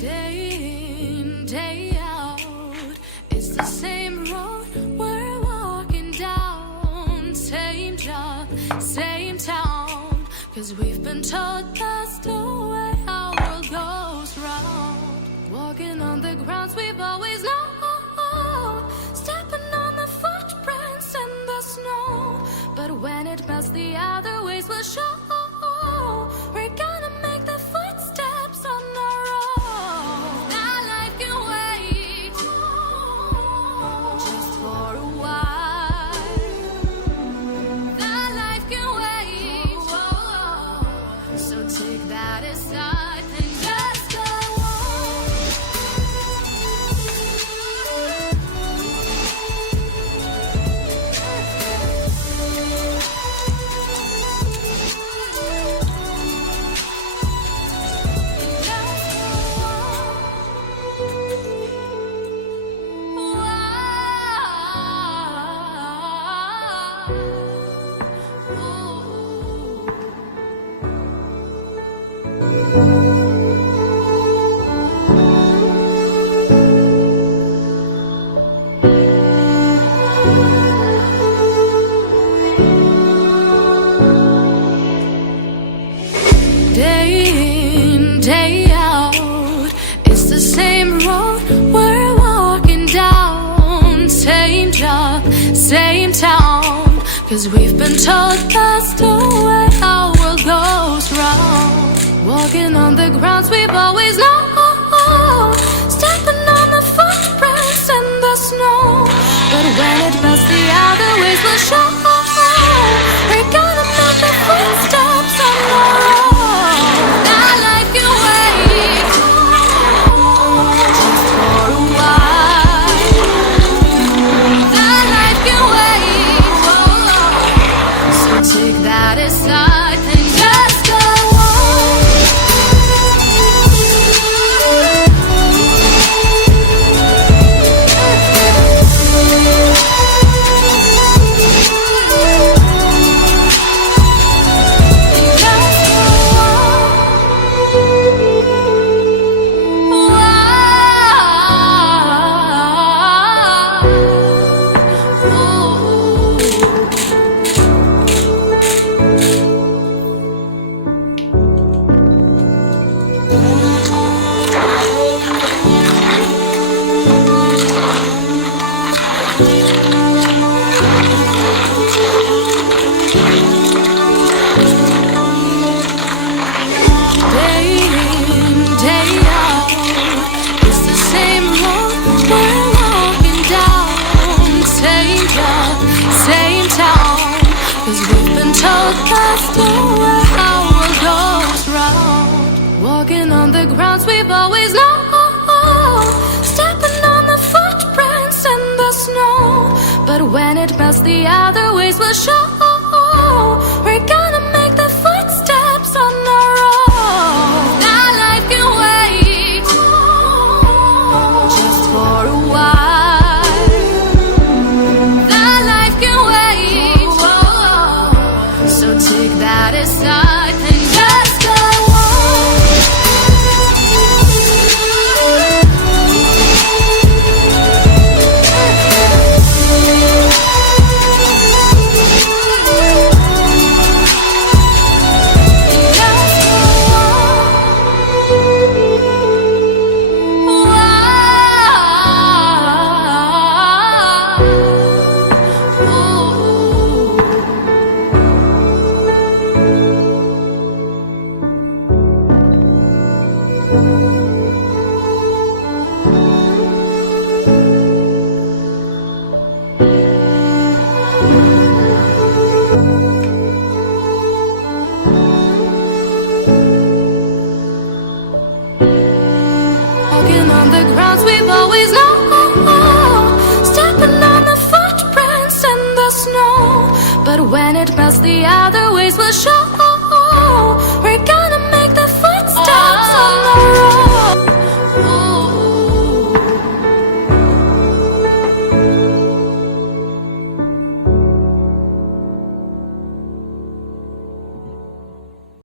Day in, day out, it's the same road we're walking down. Same job, same town, 'cause we've been told that's the way our world goes round. Walking on the grounds we've always known, stepping on the footprints in the snow. But when it melts, the other ways will show. We're gonna make the footsteps on our own. That life can wait just for a while. That life can wait. So take that aside and just go day in, day out, it's the same road we're walking down. Same job, same town, 'cause we've been told that's the way our world goes round. Walking on the grounds we've always known, stepping on the footprints in the snow. But when it melts, the other ways will show. We're gonna make the footsteps on our own. That life can wait just for a while. That life can wait. So take that aside and just go on. That's the way our world goes round. Walking on the grounds we've always known, stepping on the footprints in the snow. But when it melts, the other ways will show. We're gonna make the footsteps on our own. That life can wait just for a while. That life can wait. So take that aside and just go on. Walking on the grounds we've always known, stepping on the footprints in the snow. But when it melts, the other ways will show.